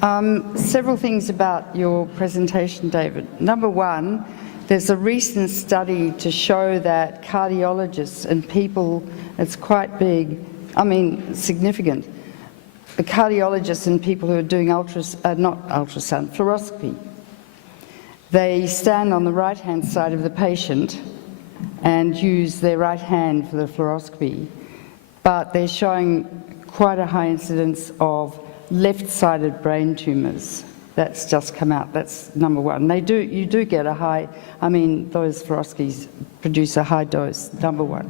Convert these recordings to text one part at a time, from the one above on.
Several things about your presentation, David. Number one, there's a recent study to show that cardiologists and people, it's quite big, significant. The cardiologists and people who are doing fluoroscopy, they stand on the right-hand side of the patient and use their right hand for the fluoroscopy, but they're showing quite a high incidence of left-sided brain tumours. That's just come out. That's number one. You do get a high, those fluoroscopies produce a high dose, number one.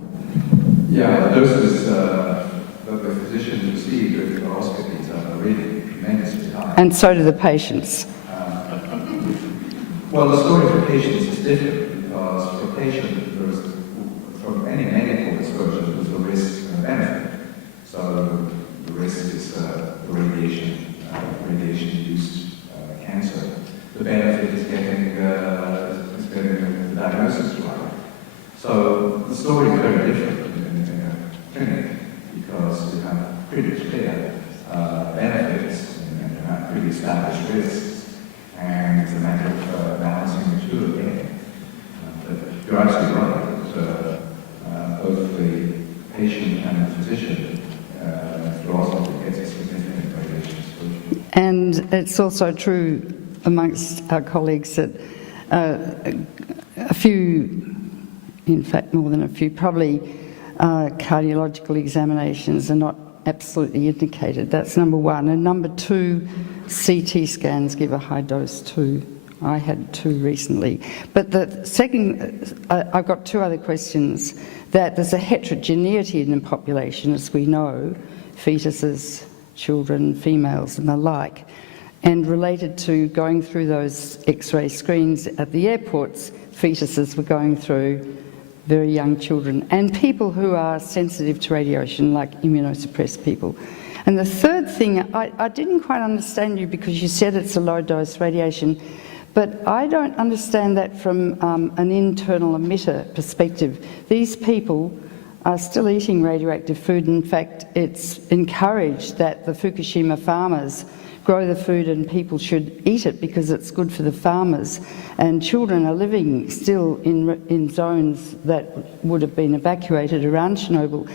Yeah, the doses that the physicians receive with fluoroscopies are really tremendously high. And so do the patients. Well, the story for patients is different because for patients, from any medical exposure, there's a risk and a benefit. So the risk is radiation-induced cancer. The benefit is getting the diagnosis right. So the story is very different in a clinic because you have pretty clear benefits and you have pretty established risks, and it's a matter of balancing the two again. But you're absolutely right that both the patient and the physician fluoroscopy gets a significant radiation exposure. And it's also true amongst our colleagues that a few, in fact more than a few, probably cardiological examinations are not absolutely indicated. That's number one. And number two, CT scans give a high dose too. I had two recently. But the second, I've got two other questions. That there's a heterogeneity in the population, as we know, fetuses, children, females and the like. And related to going through those X-ray screens at the airports, fetuses were going through, very young children, and people who are sensitive to radiation, like immunosuppressed people. And the third thing, I didn't quite understand you because you said it's a low-dose radiation, but I don't understand that from an internal emitter perspective. These people are still eating radioactive food. In fact, it's encouraged that the Fukushima farmers grow the food and people should eat it because it's good for the farmers. And children are living still in zones that would have been evacuated around Chernobyl.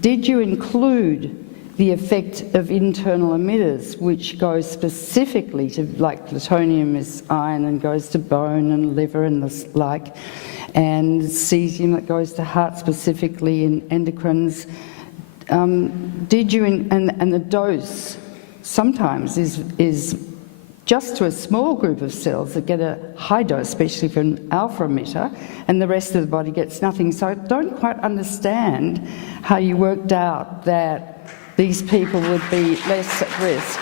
Did you include the effect of internal emitters, which goes specifically to, like plutonium is iron and goes to bone and liver and the like, and cesium that goes to heart specifically in endocrines? Did you, and the dose sometimes is just to a small group of cells that get a high dose, especially for an alpha emitter, and the rest of the body gets nothing. So I don't quite understand how you worked out that these people would be less at risk.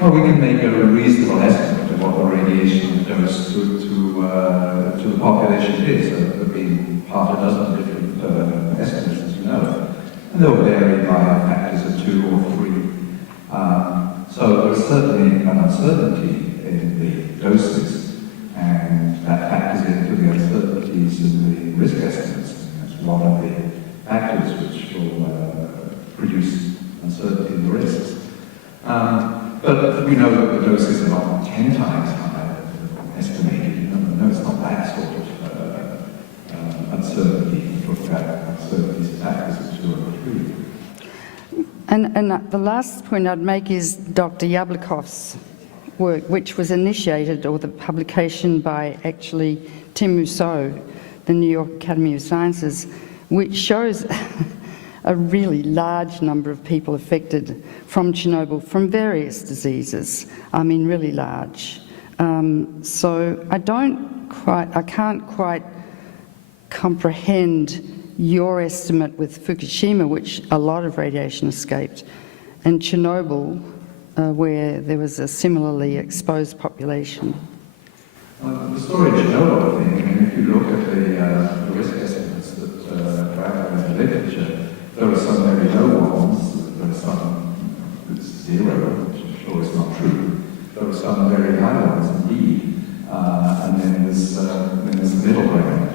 Well, we can make a reasonable estimate of what the radiation dose to the population is. There have been half a dozen different estimates, as you know, and they'll vary by factors of 2 or 3. So there's certainly an uncertainty in the doses, and that factors into the uncertainties in the risk estimates. That's one of the factors which will produce uncertainty in the risks. But we know that the doses are not 10 times higher than estimated. No, it's not that sort of uncertainty. Look at uncertainties of factors of 2 or 3. And the last point I'd make is Dr. Yablikov's work, which was initiated, or the publication by actually Tim Mousseau, the New York Academy of Sciences, which shows a really large number of people affected from Chernobyl from various diseases. I mean, really large. So I can't quite comprehend your estimate with Fukushima, which a lot of radiation escaped, and Chernobyl, where there was a similarly exposed population. The story of Chernobyl, I think, if you look at the risk estimates that are out in the literature, there are some very low ones, there are some with 0, which I'm sure is not true. There are some very high ones indeed, and then there's the middle ground.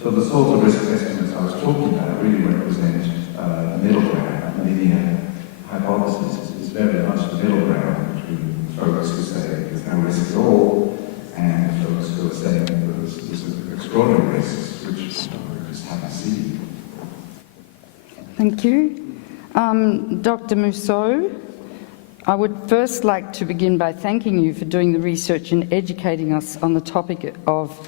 So the sorts of risk estimates I was talking about really represent the middle ground. linear hypothesis is very much the middle ground between folks who say there's no risk at all and folks who are saying that there's extraordinary risks which we just haven't seen. Thank you. Dr. Mousseau, I would first like to begin by thanking you for doing the research and educating us on the topic of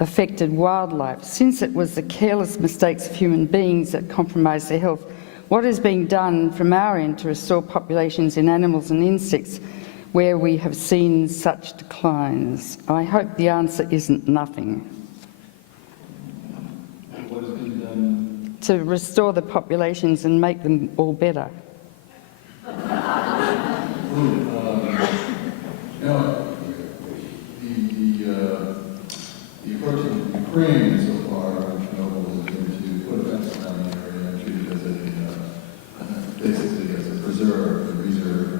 affected wildlife. Since it was the careless mistakes of human beings that compromised their health, what is being done from our end to restore populations in animals and insects where we have seen such declines? I hope the answer isn't nothing. What has been done? To restore the populations and make them all better. The approach in Ukraine so far, Chernobyl, has been to put a fence around the area and treat it as basically as a preserve, a reserve.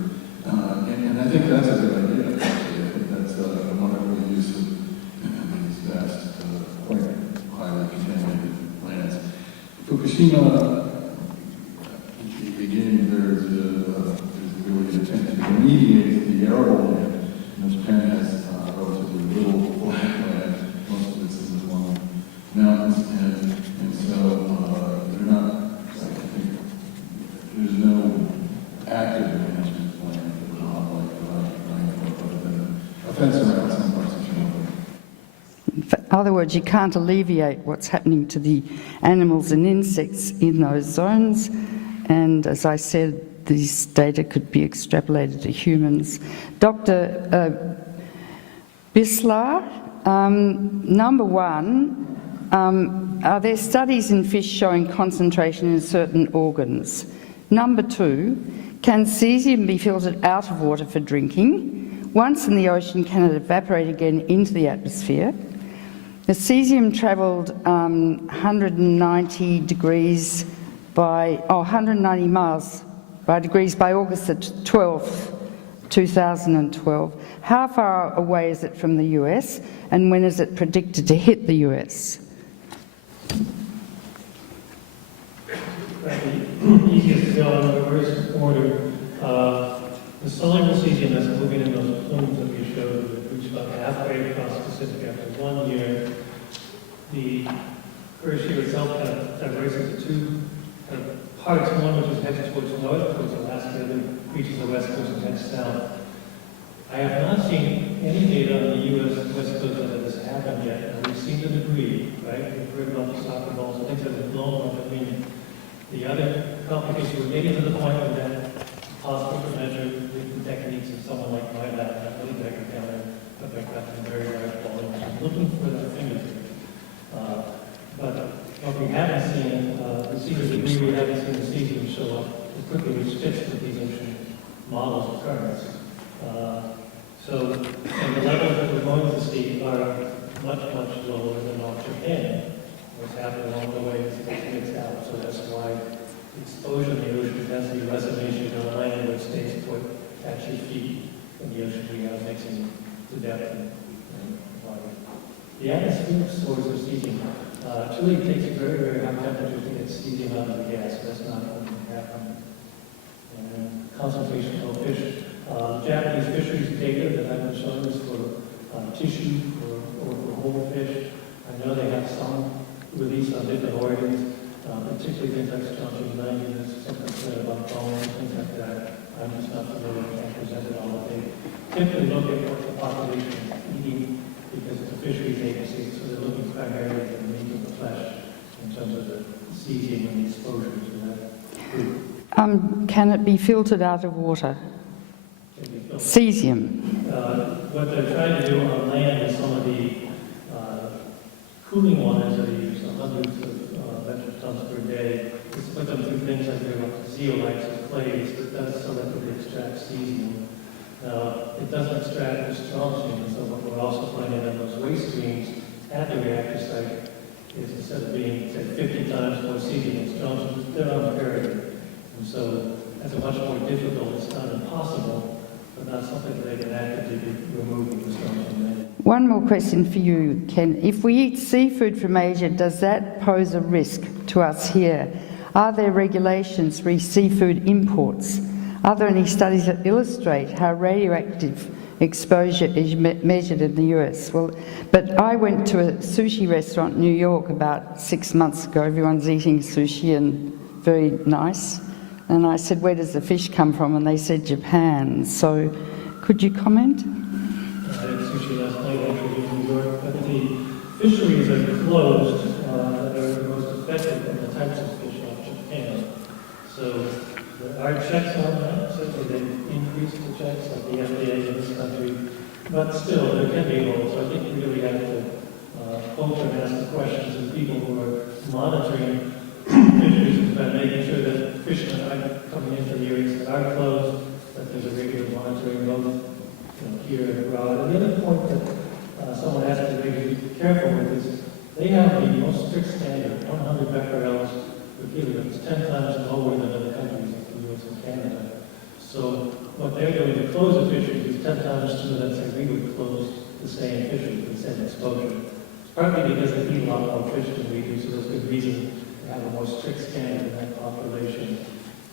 And I think that's a good idea, actually. I think that's a wonderful use of these vast, quite highly contaminated lands. Fukushima, again, there's really an attempt to remediate the arable land. Japan has relatively little black land. Most of it's in the long mountains, and so they're not, I think, there's no active management plan for the wildlife other than a fence around some parts of Chernobyl. In other words, you can't alleviate what's happening to the animals and insects in those zones, and as I said, these data could be extrapolated to humans. Dr. Buesseler, number one, are there studies in fish showing concentration in certain organs? Number two, can cesium be filtered out of water for drinking? Once in the ocean, can it evaporate again into the atmosphere? The cesium travelled 190 miles by degrees by August the 12th, 2012. How far away is it from the US, and when is it predicted to hit the US? The easiest to go in reverse order. The soluble cesium that's moving in those plumes that we showed that reached about halfway across the Pacific after 1 year. The first year itself kind of diverges into two parts. One which is headed towards the north, towards Alaska, then reaches the west coast and heads south. I have not seen any data on the U.S. west coast that has happened yet. And we've seen the debris, right? We've heard about the soccer balls, things that have blown up. I mean, the other complication, we're getting to the point where that possible to measure the techniques of someone like my lab, that really back down there, but they've got some very large volumes. I'm looking for that fingertip. But what we haven't seen, the debris, we haven't seen the cesium show up as quickly as fits with these ancient models of currents. And the levels that we're going to see are much, much lower than off Japan. What's happened along the way is it mixed out, so that's why exposure in the ocean tends to be less of an issue than a land which stays put at your feet in the ocean we have mixing to depth and water. The atmospheric source of cesium truly takes very, very high temperature to get cesium out of the gas, so that's not going to happen. And concentration of fish. Japanese fisheries data that I've been showing is for tissue or for whole fish. I know they have some release on different organs, particularly things like strontium-90, that's something said about bone and things like that. I'm just not familiar with that presented all the data. Typically look at what the population is eating because it's a fisheries agency, so they're looking primarily at the meat of the flesh in terms of the cesium and the exposure to that food. Can it be filtered out of water? Cesium. What they're trying to do on land is some of the cooling waters that are used, hundreds of metric tons per day, is to put them through things like they're zeolites or clays that does selectively extract cesium. It doesn't extract the strontium, so what we're also finding in those waste streams at the reactor site is instead of being, say, 50 times more cesium and strontium, they're on parity. And so that's a much more difficult, it's not impossible, but not something that they can actively be removing the strontium. One more question for you, Ken. If we eat seafood from Asia, does that pose a risk to us here? Are there regulations re seafood imports? Are there any studies that illustrate how radioactive exposure is measured in the US? Well, but I went to a sushi restaurant in New York about 6 months ago. Everyone's eating sushi and very nice. And I said, where does the fish come from? And they said, Japan. So could you comment? I had sushi last night actually in New York, but the fisheries are closed that are most affected from the types of fish off Japan. So there are checks on that, certainly they've increased the checks like the FDA in this country, but still there can be holes. So I think we really have to filter and ask the questions of people who are monitoring fisheries and making sure that fishermen aren't coming into the areas that are closed, that there's a regular monitoring both here and abroad. And the other point that someone has to really be careful with is they have the most strict standard, 100 becquerels per kilogram. It's 10 times lower than other countries like the US and Canada. So what they're doing to close a fishery is 10 times sooner than say we would close the same fishery with the same exposure. It's partly because they eat a lot more fish than we do, so there's good reason to have a more strict standard in that population.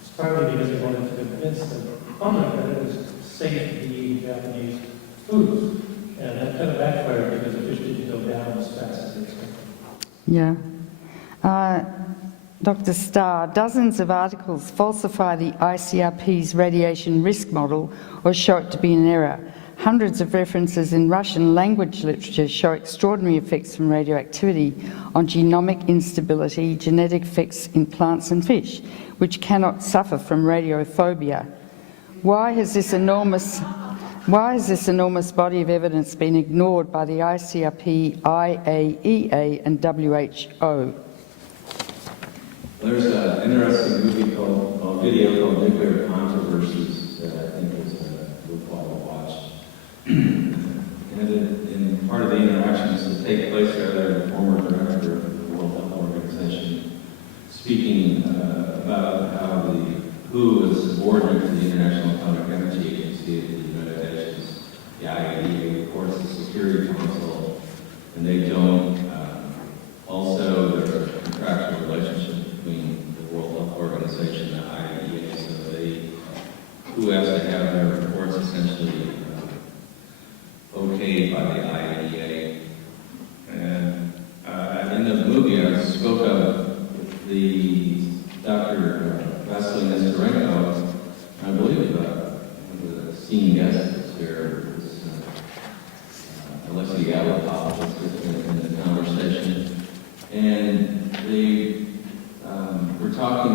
It's partly because they wanted to convince the public that it was safe to eat Japanese foods. And that kind of backfired because the fish didn't go down as fast as they expected. Yeah. Dr. Starr, dozens of articles falsify the ICRP's radiation risk model or show it to be an error. Hundreds of references in Russian language literature show extraordinary effects from radioactivity on genomic instability, genetic effects in plants and fish, which cannot suffer from radiophobia. Why has this enormous body of evidence been ignored by the ICRP, IAEA and WHO? There's an interesting movie called Video called Nuclear Controversies that I think is worthwhile to watch. And in part of the interactions that take place there, the former director of the World Health Organization speaking about how the WHO is subordinate to the International Atomic Energy Agency of the United Nations. The IAEA reports the Security Council, and they don't. Also, there's a contractual relationship between the World Health Organization and the IAEA, so WHO has to have their reports essentially okayed by the IAEA. And in the movie, I spoke of the Dr. Buesseler, I believe one of the senior guests here was Alexei Galatov in the conversation. And they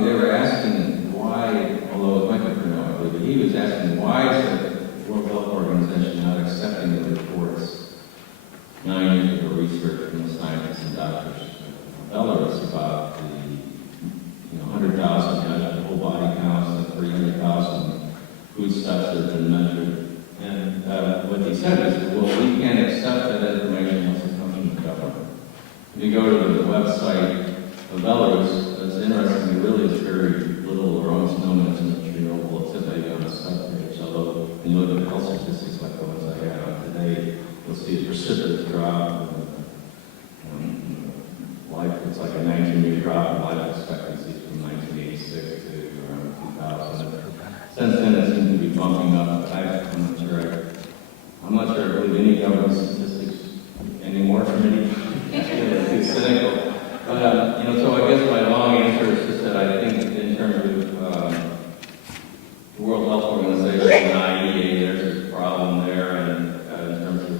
they were asking why, although it might be Brenner, but he was asking why is the World Health Organization not accepting the reports 9 years of research from the scientists and doctors of Belarus about the 100,000 whole body counts and 300,000 foodstuffs that have been measured. And what he said is, well, we can't accept that information unless it comes from the government. If you go to the website of Belarus, it's interesting, there really is very little or almost no mention of Chernobyl, except maybe on the subpage. Although, when you look at the health statistics like the ones I had on today, you'll see a precipitous drop. Life, it's like a 19-year drop in life expectancy from 1986 to around 2000. Since then, it seems to be bumping up. But I'm not sure I believe any government statistics anymore from any. It's cynical. But, so I guess my long answer is just that I think in terms of the World Health Organization and IAEA, there's a problem there, and in terms of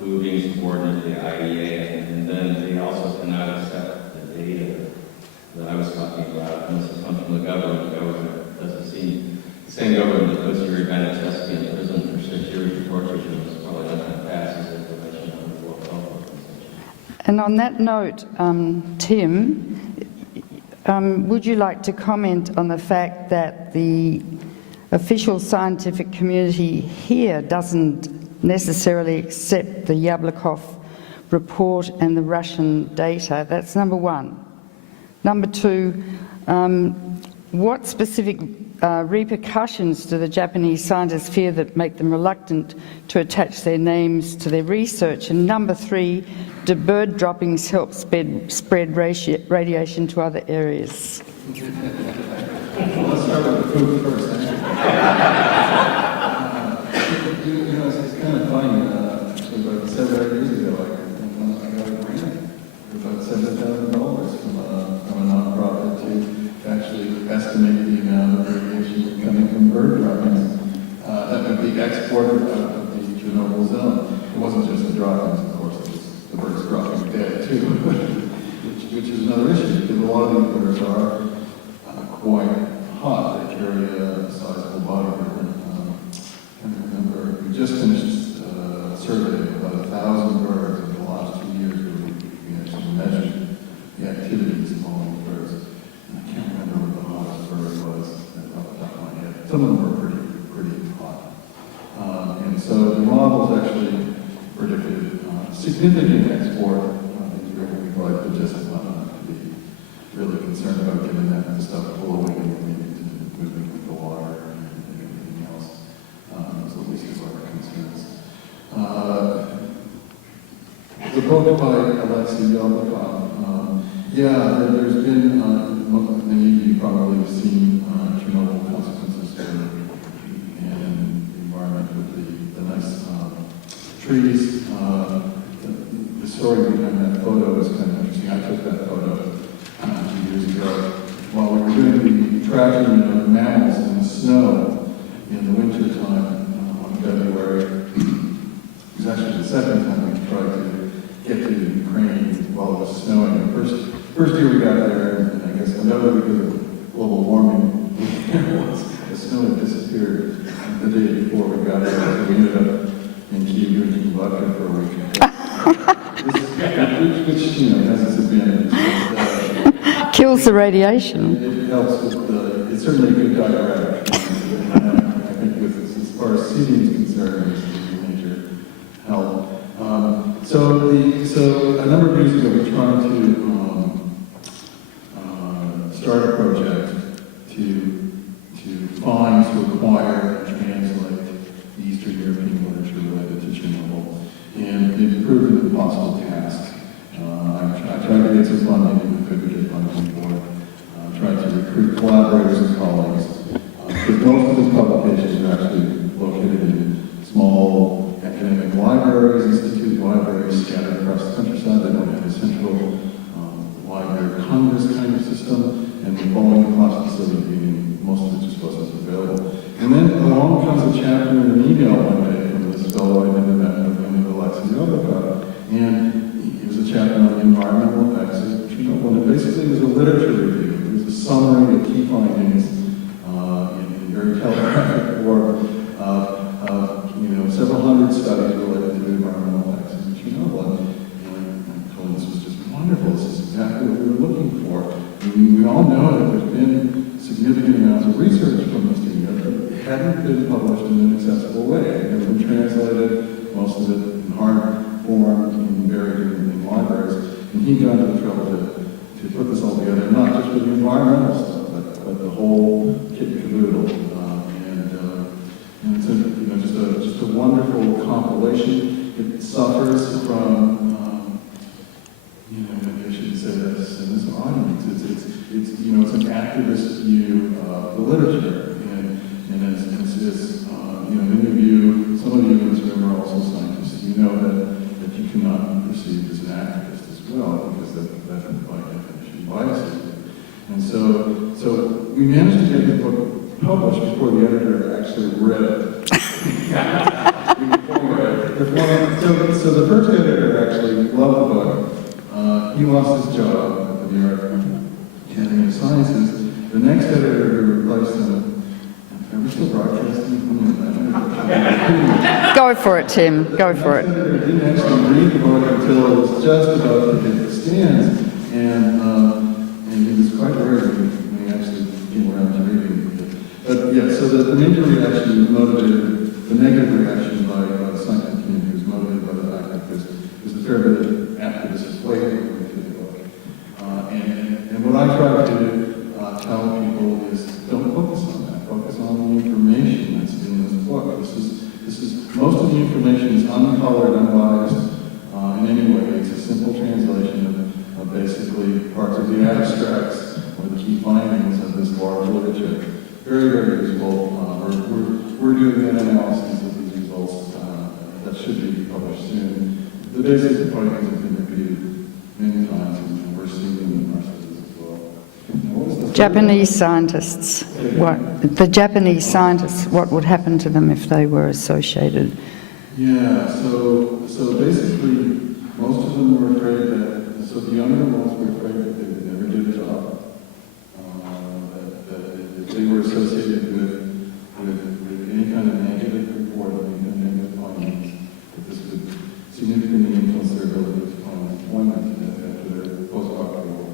who being subordinate to the IAEA, and then they also cannot accept the data that I was talking about unless it comes from the government. The government doesn't seem, the same government that puts your United Chesapeake in prison for 6 years for torture is probably not going to pass this information on the World Health Organization. And on that note, Tim, would you like to comment on the fact that the official scientific community here doesn't necessarily accept the Yablokov report and the Russian data? That's number one. Number two, what specific repercussions do the Japanese scientists fear that make them reluctant to attach their names to their research? And number 3, do bird droppings help spread radiation to other areas? Well, let's start with the food first. It's kind of funny. Actually, about 7 or 8 years ago, I got a grant for about $7,000 from a nonprofit to actually estimate the amount of radiation coming from bird droppings that would be exported out of the Chernobyl zone. It wasn't just the droppings, of course, it was the birds dropping dead too, which is another issue, because a lot of these birds are quite hot. They carry a sizable body burden. I remember we just finished a survey of about 1,000 birds in the last 2 years where we actually measured the activities of all these birds. And I can't remember what the hottest bird was off the top of my head. Some of them were pretty hot. And so the models actually predicted significant export of these really like but just not enough to be really concerned about getting that stuff blowing and moving with the water and everything else. So at least these are our concerns. The book by Caldicott, there's been, many of you probably have seen Chernobyl consequences and the environment with the nice trees. The story behind that photo is kind of interesting. I took that photo 2 years ago while we were doing the tracking of mammals in the snow in the winter time on February. It was actually the second time we tried to get to Ukraine while it was snowing. The first year we got there, and I guess another because of global warming, the snow had disappeared the day before we got there, so we ended up in Kyiv drinking vodka for a week. Which has its advantages. Kills the radiation. It helps with it's certainly a good diuretic. I think as far as seeding is concerned, it's a major help. So a number of years ago, we tried to start a project to find, to acquire, and translate the Eastern European literature related to Chernobyl. And it proved an impossible task. I tried to get some funding, and we couldn't get funding for it. Tried to recruit collaborators and colleagues. Because most of these publications are actually located in small academic libraries, institute libraries scattered across the countryside. They don't have a central library congress kind of system, and the Boeing across the city meeting, most of it just wasn't available. And then along comes a chapter in an email one day from this fellow I never met with him, Ecological, and it was a chapter on the environmental effects of Chernobyl, and it basically was a literature review. It was a summary of key findings in very telegraphic form of several hundred studies related to the environmental effects of Chernobyl. And I told him this was just wonderful. This is exactly what we were looking for. We all know that there's been significant amounts of research from this team, but it hadn't been published in an accessible way. It had been translated, most of it in hard form, buried in libraries. And he got into the trouble to put this all together, not just with the environmental stuff, but the whole kit and caboodle. And it's just a wonderful compilation. It suffers from, maybe I shouldn't say this in this audience. It's an activist view of the literature, and it's many of you, some of you in this room are also scientists. You know that you cannot be perceived as an activist as well, because that by definition biases you. And so we managed to get the book published before the editor actually read it. So the first editor actually loved the book. He lost his job at the New York Academy of Sciences. The next editor who replaced him, are we still broadcasting? Go for it, Tim. Go for it. The editor didn't actually read the book until it was just about to hit the stands, and he was quite worried when he actually came around to reading it. But yeah, so the major reaction was motivated, the negative reaction by the scientific community was motivated by the fact that there's a fair bit of activist flavor to the book. And what I try to tell people is don't focus on that. information is uncolored, unbiased in any way. It's a simple translation of basically parts of the abstracts or the key findings of this large literature. Very, very useful. We're doing an analysis of these results that should be published soon. The basic findings have been repeated many times, and we're seeing them in our studies as well. Now, what was the Japanese scientists, what would happen to them if they were associated? Yeah, so basically, most of them were afraid that, so the younger ones were afraid that they would never do the job. That if they were associated with any kind of negative reporting and negative findings, that this would significantly influence their ability to find employment after their postdoctoral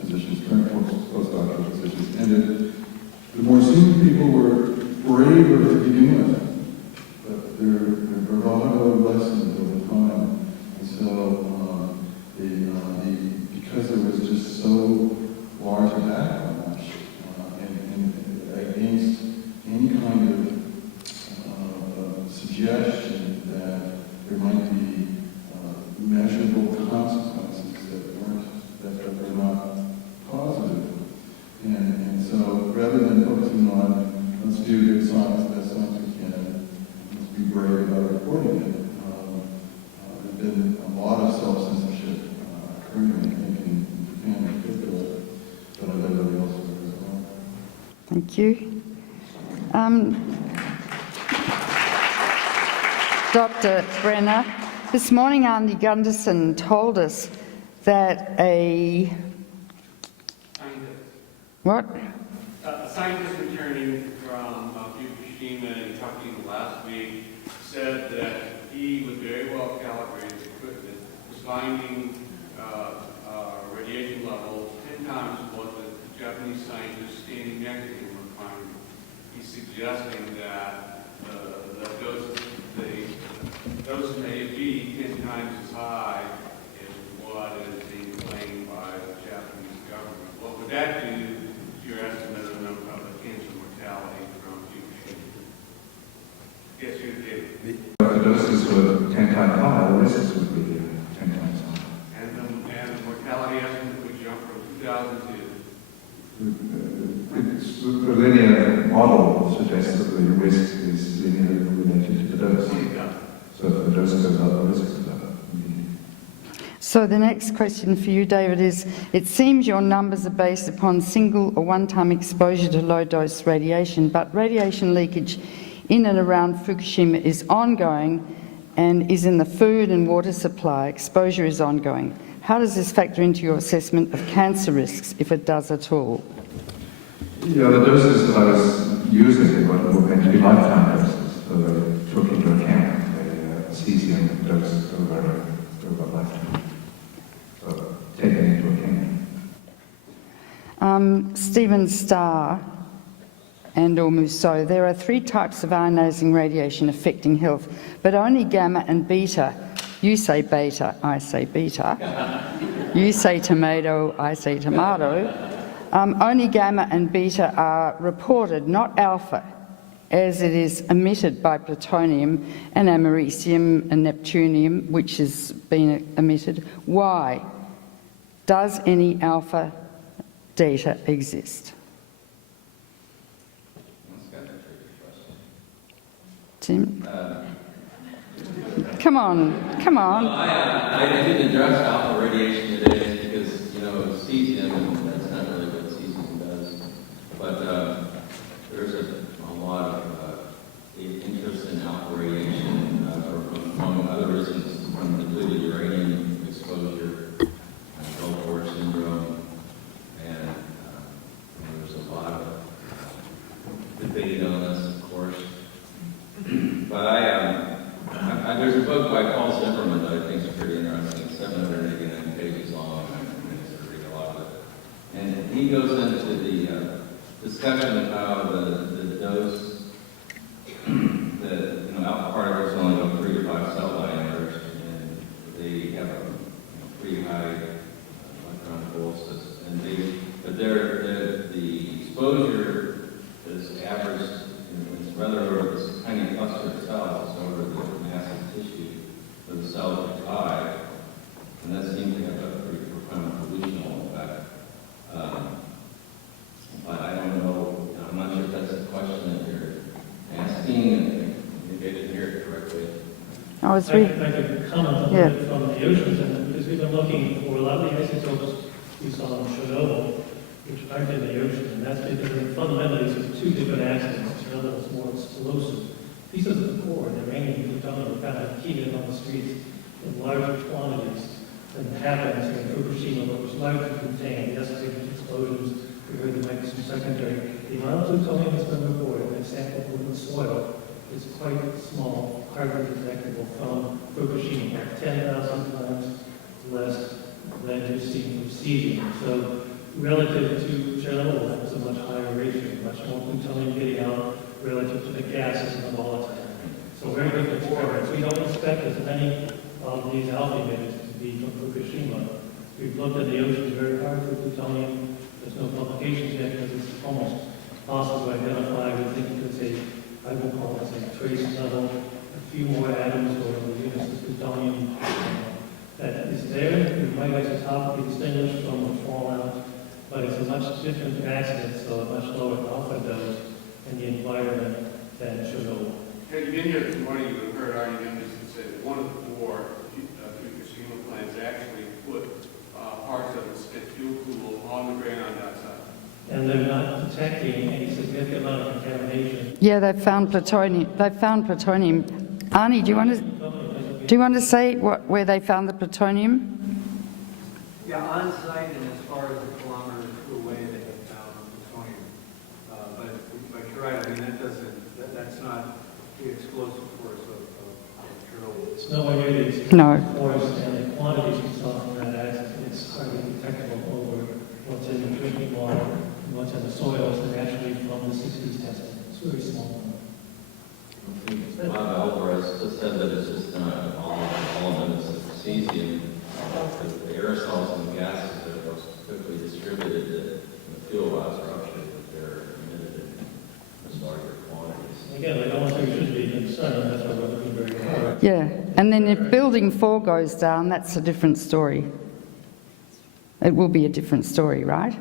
positions, current postdoctoral positions ended. The more senior people were braver to begin with, but their bravado lessened over time. And so, because there was just so large a backlash and against any kind of suggestion that there might be measurable consequences that were not positive. And so rather than focusing on let's do good science, best science we can, let's be brave about reporting it, there's been a lot of self-censorship occurring, I think, in Japan in particular, but I bet everybody else as well. Thank you. Dr. Brenner, this morning Andy Gunderson told us that a scientist returning from Fukushima and talking last week said that he, with very well calibrated equipment, was finding radiation levels 10 times what the Japanese scientists standing next to him were finding. He's suggesting that the dose may be 10 times as high as what is being claimed by the Japanese government. What would that do to your estimate of the number of the cancer mortality from Fukushima? Yes, you did. If the doses were 10 times higher, the risks would be 10 times higher. And the mortality estimate would jump from 2002. The linear model suggests that the risk is linearly related to the dose. So if the dose goes up, the risk goes up. So the next question for you, David, is it seems your numbers are based upon single or one-time exposure to low-dose radiation, but radiation leakage in and around Fukushima is ongoing and is in the food and water supply. Exposure is ongoing. How does this factor into your assessment of cancer risks, if it does at all? Yeah, the doses that I was using were meant to be lifetime doses, so they took into account a cesium dose over lifetime. So taken into account. Stephen Starr and or Mousseau, there are 3 types of ionizing radiation affecting health, but only gamma and beta. You say beta, I say beta. You say tomato, I say tomato. Only gamma and beta are reported, not alpha, as it is emitted by plutonium and americium and neptunium, which has been emitted. Why? Does any alpha data exist? Tim? Come on. Well, I didn't address alpha radiation today because, cesium, and that's not really what cesium does. But there's a lot of interest in alpha radiation, among other reasons, from depleted uranium exposure, Gulf War syndrome, and there's a lot of debate on this, of course. But there's a book by Paul Zimmerman that I think is pretty interesting. It's 789 pages long. I read a lot of it. And he goes into the discussion of how the dose, alpha particles only go 3 to 5 cell diameters, and they have a pretty high electron bolus. But the exposure is averaged. It's rather over this tiny cluster of cells over the massive I was I reading. could comment a Yeah. little bit from the oceans, and because we've been looking for a lot of the isotopes we saw in Chernobyl, which aren't in the ocean, and that's because fundamentally it's two different accidents. Chernobyl is more explosive. Pieces of the core, the uranium plutonium, were kind of heated on the streets in larger quantities than happens in Fukushima, but was largely contained. Yes, there were explosions. We heard there might be some secondary. The amount of plutonium that's been reported and sampled within the soil is quite small, hardly detectable from Fukushima, 10,000 times less than you've seen from cesium. So relative to Chernobyl, that was a much higher ratio, much more plutonium getting out relative to the gases and the volatile. So very good experiments. We don't expect as many of these alpha emitters to be from Fukushima. We've looked at the oceans very hard for plutonium. There's no publications yet because it's almost possible to identify. We think it's I will call it a trace level, a few more atoms or units of plutonium that is there. It might isotopically distinguished from the fallout, but it's a much different accident, so a much lower alpha dose in the environment than Chernobyl. Had you been here this morning, you would have heard Arnie Anderson say that one of the four Fukushima plants actually put parts of its spent fuel pool on the ground outside. And they're not detecting any significant amount of contamination. Yeah, they found plutonium. They found plutonium. Arnie, do you want to say where they found the plutonium? Yeah, on site and as far as a kilometer away, they have found plutonium. But you're right. I mean, that's not the explosive force of Chernobyl. It's no way it No. force, and the quantities we saw from that accident, it's hardly detectable over what's in the drinking water and what's in the soils, and actually from the 60s testing. It's very small. Alvarez just said that it's just all elements of cesium, the aerosols and gases that are most quickly distributed in the fuel rods rupture that they're emitted in much larger quantities. Again, I don't want to say we should be concerned, that's why we're looking very hard. Yeah, and then if building 4 goes down, that's a different story. It will be a different story, right?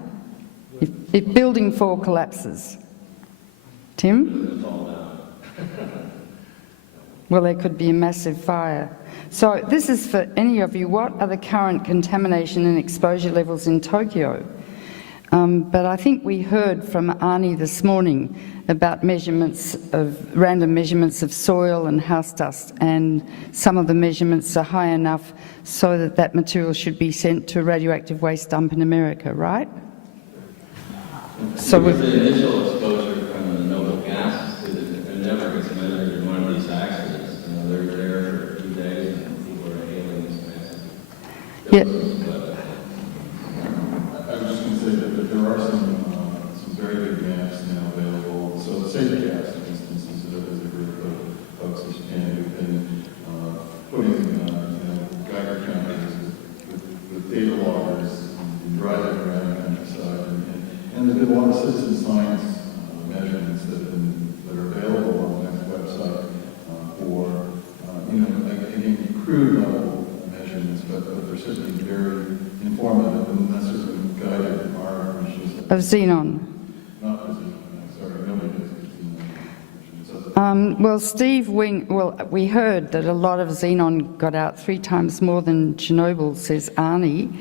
If building 4 collapses. Tim? Well, there could be a massive fire. So this is for any of you. What are the current contamination and exposure levels in Tokyo? But I think we heard from Arnie this morning about random measurements of soil and house dust, and some of the measurements are high enough so that material should be sent to a radioactive waste dump in America, right? So with the initial exposure from the noble gases, it never gets measured in one of these accidents. You know, they're there for a few days and people are hailing this massive. Yeah. I was just going to say that there are some very good maps now available. So Safe Gas, for instance, is a group of folks in Japan who've been putting Geiger counters with data loggers and driving around the countryside. And there's been a lot of citizen science measurements that are available on that website for, again, crude level measurements, but they're certainly very informative, and that's certainly guided our missions. of xenon. Not for xenon, sorry, nobody does xenon. Well, Steve Wing, we heard that a lot of xenon got out 3 times more than Chernobyl, says Arnie.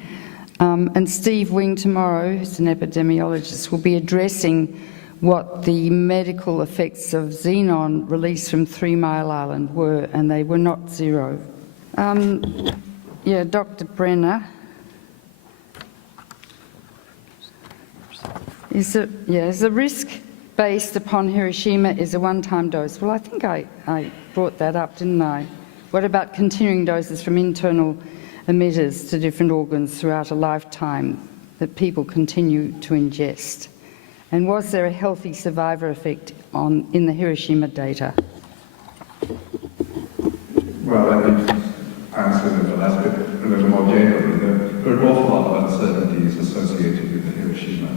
And Steve Wing tomorrow, who's an epidemiologist, will be addressing what the medical effects of xenon released from 3 Mile Island were, and they were not 0. Dr. Brenner. Is the risk based upon Hiroshima is a one-time dose? Well, I think I brought that up, didn't I? What about continuing doses from internal emitters to different organs throughout a lifetime that people continue to ingest? And was there a healthy survivor effect in the Hiroshima data? Well, let me answer the last bit a little more generally. There are an awful lot of uncertainties associated with the Hiroshima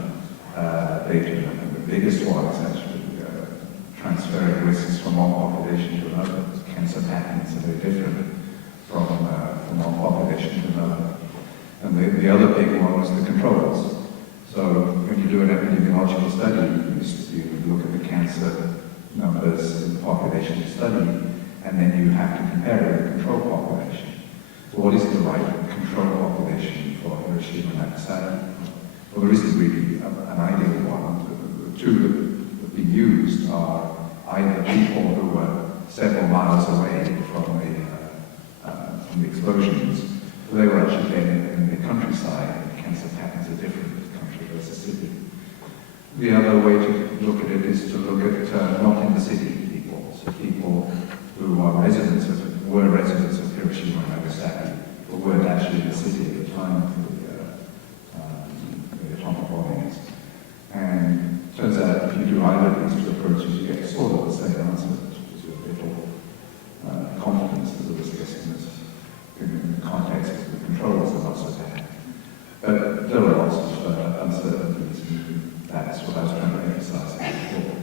data. And the biggest one is actually transferring risks from one population to another. Cancer patterns are very different from one population to another. And the other big one was the controls. So when you do an epidemiological study, you look at the cancer numbers in the population you study, and then you have to compare it with the control population. So what is the right control population for Hiroshima and Nagasaki? Well, there isn't really an ideal one. The two that have been used are either people who were several miles away from the explosions. They were actually then in the countryside. The cancer patterns are different country versus city. The other way to look at it is to look at not in the city people, so people who are were residents of Hiroshima and Nagasaki, but weren't actually in the city at the time of the atomic bombings. And it turns out if you do either of these two approaches, you get sort of the same answer, which is a little confidence that the risk estimates in the context of the controls are not so bad. But there are lots of uncertainties, and that's what I was trying to emphasize before.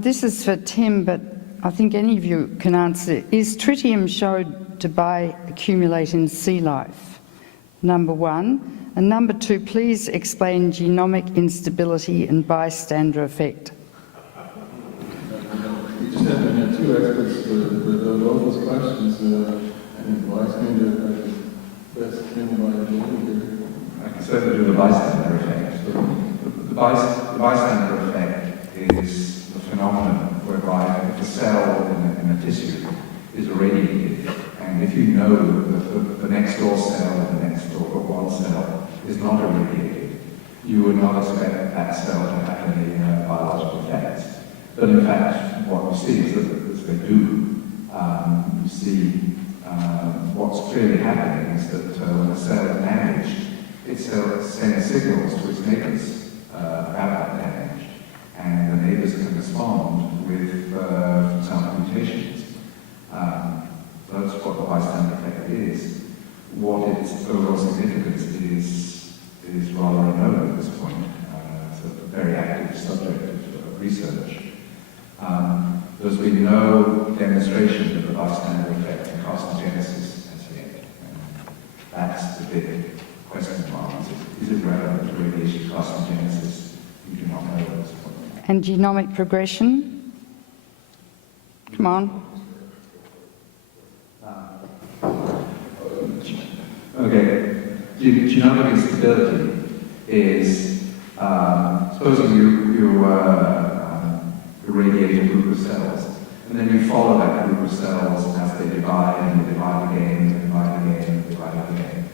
This is for Tim, but I think any of you can answer. Is tritium showed to bioaccumulate in sea life? Number one. And number two, please explain genomic instability and bystander effect. We just have two experts for both those questions. I think bystander best handled by Helen. I can certainly do the bystander effect. The bystander effect is the phenomenon whereby if a cell in a tissue is irradiated, and if you know that the next door cell and the next door one cell is not irradiated, you would not expect that cell to have any biological effects. But in fact, what you see is that as they do, you see what's clearly happening is that when a cell is damaged, it sends signals to its neighbors about that damage, and the neighbors can respond with, for example, mutations. That's what the bystander effect is. What its overall significance is rather unknown at this point. It's a very active subject of research. There's been no demonstration of the bystander effect in carcinogenesis as yet. That's the big question mark. Is it relevant to radiation carcinogenesis? We do not know at this point. And genomic progression? Come on. Okay. Genomic instability is, supposing you irradiate a group of cells, and then you follow that group of cells as they divide, and they divide again, and divide again, and divide again.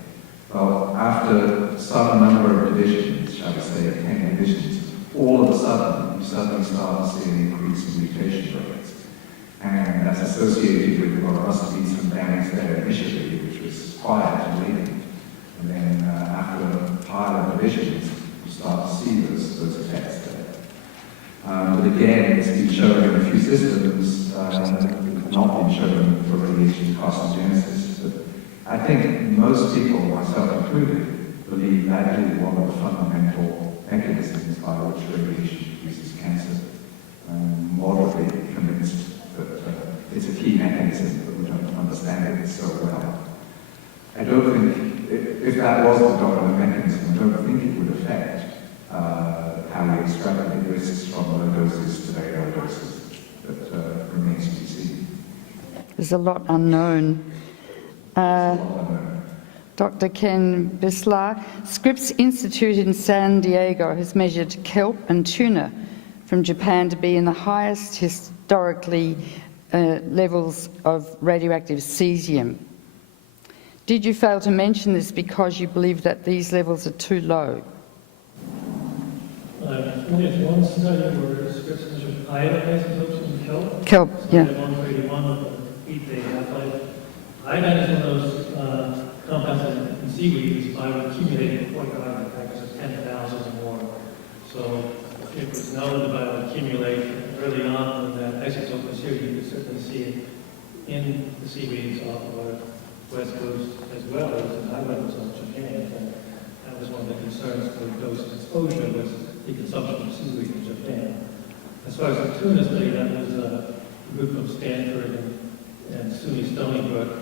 Well, after some number of divisions, shall we say 10 divisions, all of a sudden, you suddenly start to see an increase in mutation rates. And that's associated with what must be some damage there initially, which was quiet and latent. And then after a pile of divisions, you start to see those effects there. But again, it's been shown in a few systems, not been shown for radiation carcinogenesis. But I think most people, myself included, believe that is one of the fundamental mechanisms by which radiation produces cancer. I'm moderately convinced that it's a key mechanism, but we don't understand it so well. I don't think, if that was the dominant mechanism, I don't think it would affect how we extrapolate risks from low doses to very low doses. That remains to be seen. There's a lot unknown. Dr. Ken Buesseler, Scripps Institute in San Diego has measured kelp and tuna from Japan to be in the highest historically levels of radioactive cesium. Did you fail to mention this because you believe that these levels are too low? Only one study where Scripps measured iodine isotopes in kelp. Kelp, yeah. 131 with an 8-day half-life. Iodine is one of those compounds in seaweed is bioaccumulating quite high, factors of 10,000 or more. So it was known to bioaccumulate early on when that isotope was here. You could certainly see it in the seaweeds off of our West Coast as well as in high levels of Japan. And that was one of the concerns for dose exposure was the consumption of seaweed in Japan. As far as the tuna study, that was a group from Stanford and SUNY Stony Brook.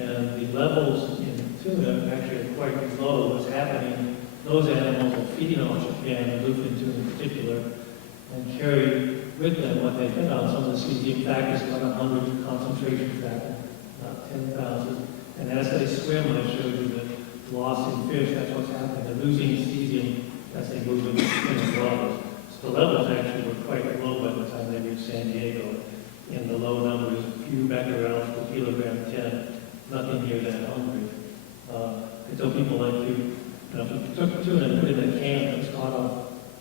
And the levels in tuna actually are quite low. What's happening, those animals are feeding on Japan, and bluefin tuna in particular, and carry with them what they found. Some of the cesium factors about 100 concentration factor, not 10,000. And as they swim, I showed you the loss in fish, that's what's happening. They're losing cesium as they move into the waters. So the levels actually were quite low by the time they reached San Diego. In the low numbers, few becquerels per kilogram 10, nothing near that hungry. I tell people like you know, if you took tuna and put it in a can that was caught off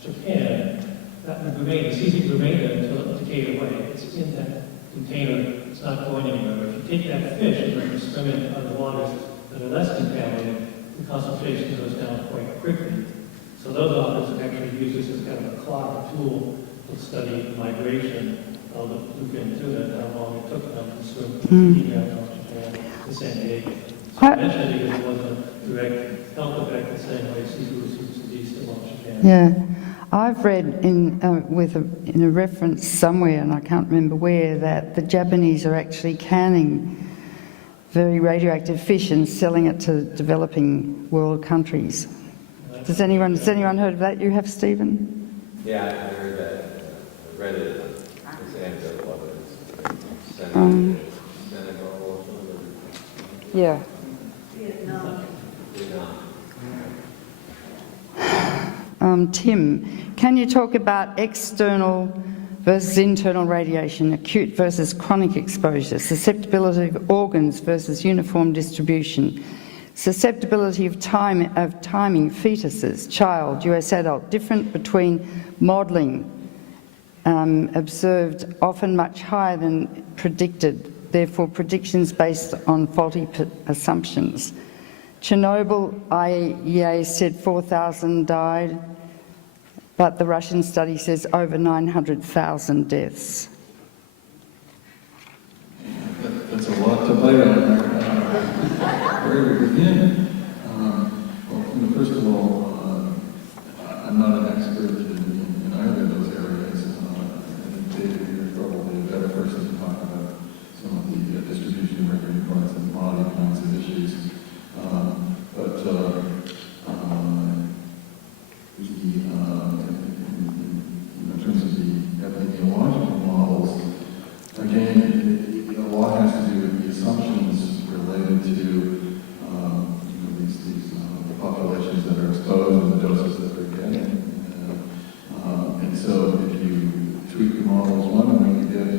Japan, that would remain, the cesium would remain there until it decayed away. It's in that container, it's not going anywhere. If you take that fish and let it swim in other waters that are less contaminated, the concentration goes down quite quickly. So those authors have actually used this as kind of a clock tool to study migration of the bluefin tuna and how long it took them to swim from Japan to San Diego. So eventually because it wasn't a direct health effect the same way seafood seems to be still on Japan. Yeah. I've read in a reference somewhere, and I can't remember where, that the Japanese are actually canning very radioactive fish and selling it to developing world countries. Has anyone heard of that? You have, Stephen? Yeah, I heard that. I read it. It's anecdotal evidence. Senegal or something. Yeah. Vietnam. Tim, can you talk about external versus internal radiation, acute versus chronic exposure, susceptibility of organs versus uniform distribution, susceptibility of timing fetuses, child, US adult, different between modelling, observed often much higher than predicted, therefore predictions based on faulty assumptions. Chernobyl, IAEA said 4,000 died, but the Russian study says over 900,000 deaths. That's a lot to bite on there. Where do we begin? Well, first of all, I'm not an expert in either of those areas. I think David, you're probably a better person to talk about some of the distribution of regulatory points and commodity kinds of issues. In terms of the epidemiological models, again, a lot has to do with the assumptions related to the populations that are exposed and the doses that they're getting. And so if you tweak the models one way, you get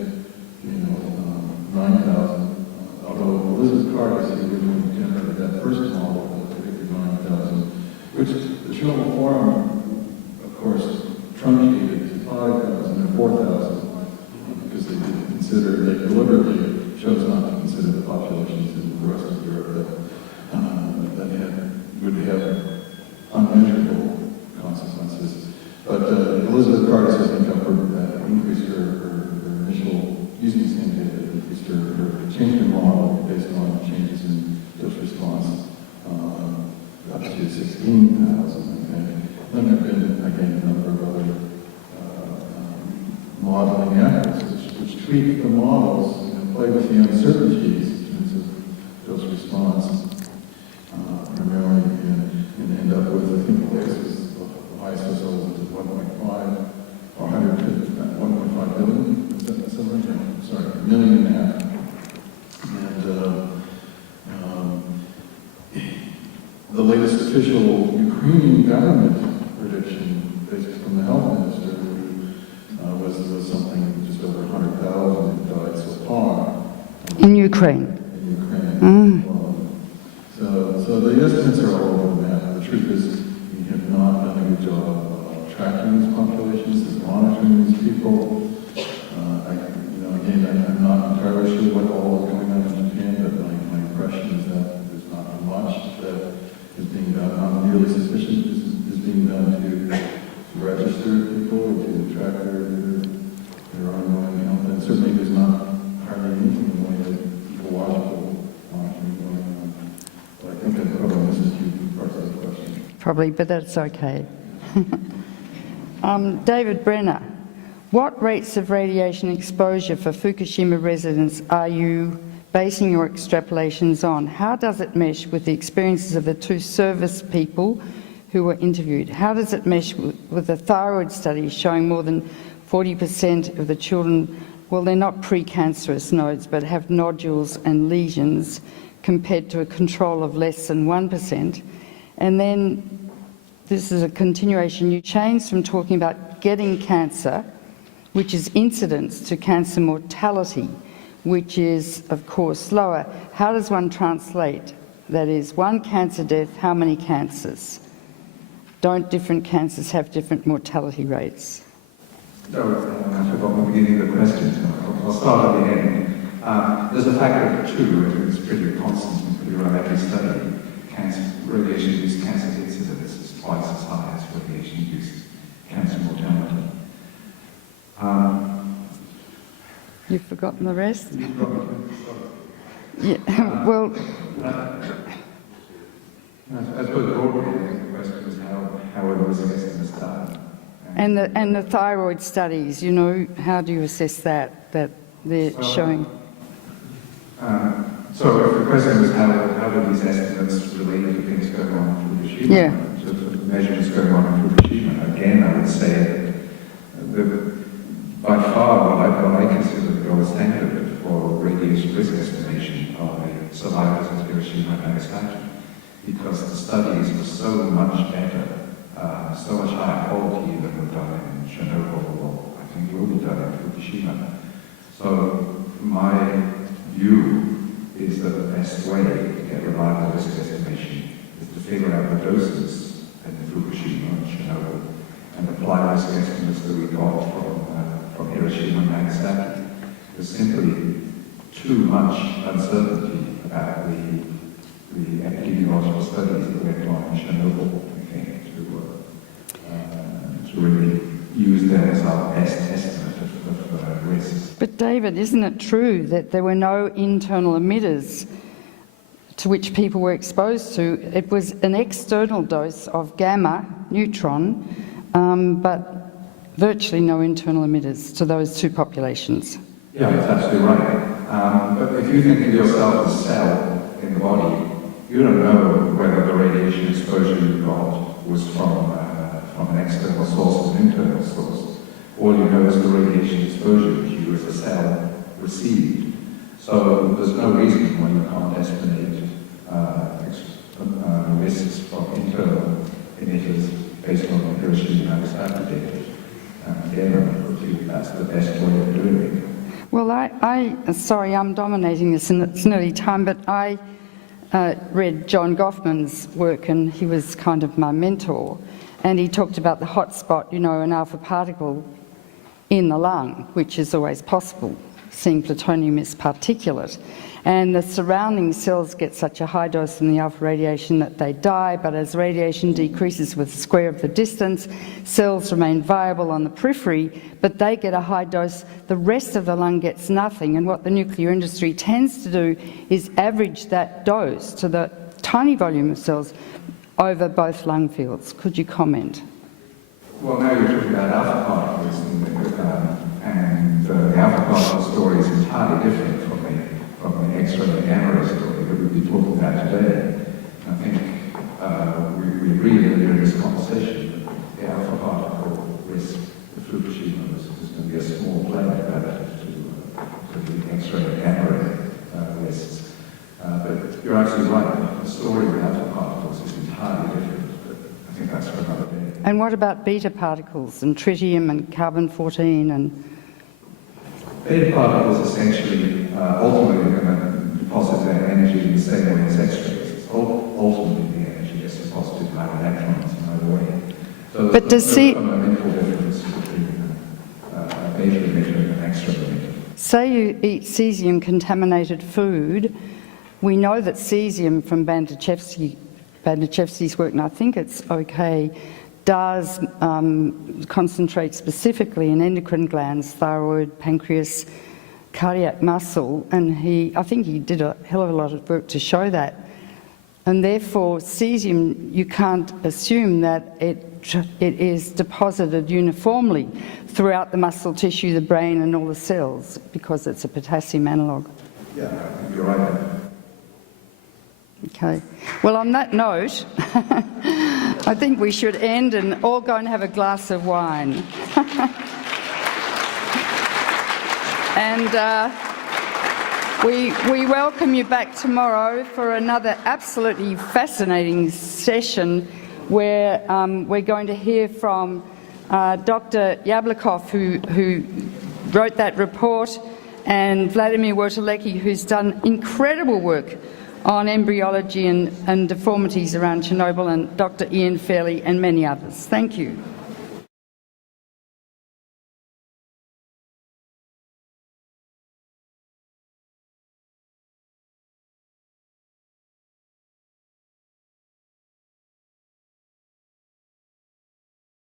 9,000. Although Elizabeth Carter said we would generate that first model that predicted 9,000, which the Chernobyl Forum, of course, truncated to 5,000 and 4,000 because they didn't consider, they deliberately chose not to consider the populations in the rest of Europe that would have unmeasurable consequences. But Elizabeth Carter said increased her initial, using the same data, increased her changed her model based on changes in dose response up to 16,000. Then there have been, again, a number of other modeling efforts which tweak the models and play with the uncertainties in terms of dose response, primarily, and end up with, I think, places the highest dose levels is 1.5 or 1.5 billion, a million and a half. And the latest official Ukrainian government prediction, based from the health minister, was something just over 100,000 died so far. In Ukraine? In Ukraine. So the estimates are all over the map. The truth is, we have not done a good job of tracking these populations and monitoring these people. Again, I'm not entirely sure what all is going on in Japan, but my impression is that there's not much that is being done, not nearly sufficient is being done to register people, to track their ongoing health. And certainly there's not hardly anything in the way of ecological monitoring going on. But I think I probably missed a few parts of the question. Probably, but that's okay. David Brenner, what rates of radiation exposure for Fukushima residents are you basing your extrapolations on? How does it mesh with the experiences of the two service people who were interviewed? How does it mesh with the thyroid study showing more than 40% of the children, well, they're not precancerous nodes, but have nodules and lesions compared to a control of less than 1%. And then this is a continuation. You change from talking about getting cancer, which is incidence, to cancer mortality, which is, of course, lower. How does one translate? That is, one cancer death, how many cancers? Don't different cancers have different mortality rates? No, I forgot the beginning of the question. I'll start at the end. There's a factor of 2, and it's pretty constant in pretty well every study. Radiation-induced cancer incidence is twice as high as radiation-induced cancer mortality. You've forgotten the rest? Yeah, well... I suppose broadly, the question was how are those estimates done? And the thyroid studies, you know, how do you assess that they're showing? So if the question was how do these estimates relate to things going on in Fukushima? Yeah. So the measures going on in Fukushima, again, I would say that by far what I consider the gold standard for radiation risk estimation are the survivors of Hiroshima and Nagasaki, because the studies were so much better, so much higher quality than were done in Chernobyl, or I think will be done in Fukushima. So my view is that the best way to get reliable risk estimation is to figure out the doses in Fukushima and Chernobyl and apply risk estimates that we got from Hiroshima and Nagasaki. There's simply too much uncertainty about the epidemiological studies that went on in Chernobyl, I think, to really use them as our best estimate of risks. But David, isn't it true that there were no internal emitters to which people were exposed to? It was an external dose of gamma, neutron, but virtually no internal emitters to those two populations. Yeah, that's absolutely right. But if you think of yourself as a cell in the body, you don't know whether the radiation exposure you got was from an external source or an internal source. All you know is the radiation exposure that you as a cell received. So there's no reason why you can't estimate risks from internal emitters based on the Hiroshima and Nagasaki data. Again, that's the best way of doing it. Well, sorry, I'm dominating this and it's nearly time, but I read John Goffman's work and he was kind of my mentor, and he talked about the hotspot, you know, an alpha particle in the lung, which is always possible, seeing plutonium is particulate. And the surrounding cells get such a high dose from the alpha radiation that they die, but as radiation decreases with the square of the distance, cells remain viable on the periphery, but they get a high dose. The rest of the lung gets nothing, and what the nuclear industry tends to do is average that dose to the tiny volume of cells over both lung fields. Could you comment? Well, now you're talking about alpha particles, and the alpha particle story is entirely different from the X-ray and gamma ray story that we'll be talking about today. I think we agreed earlier in this conversation that the alpha particle risk of Fukushima is going to be a small player relative to the X-ray and gamma ray risks. But you're absolutely right. The story of alpha particles is entirely different. But I think that's for another day. And what about beta particles and tritium and carbon-14 and... Beta particles essentially ultimately are going to deposit their energy in the same way as X-rays. Ultimately, the energy gets deposited by electrons in another way. So but does there's a fundamental difference between a beta emitter and an X-ray emitter. Say you eat cesium-contaminated food. We know that cesium from Bandachevsky's work, and I think it's okay, does concentrate specifically in endocrine glands, thyroid, pancreas, cardiac muscle, and I think he did a hell of a lot of work to show that. And therefore, cesium, you can't assume that it is deposited uniformly throughout the muscle tissue, the brain, and all the cells, because it's a potassium analogue. Yeah, I think you're right. Okay. Well, on that note, I think we should end and all go and have a glass of wine. And we welcome you back tomorrow for another absolutely fascinating session where we're going to hear from Dr. Yablokov, who wrote that report, and Vladimir Wojtalecki, who's done incredible work on embryology and deformities around Chernobyl, and Dr. Ian Fairley and many others. Thank you.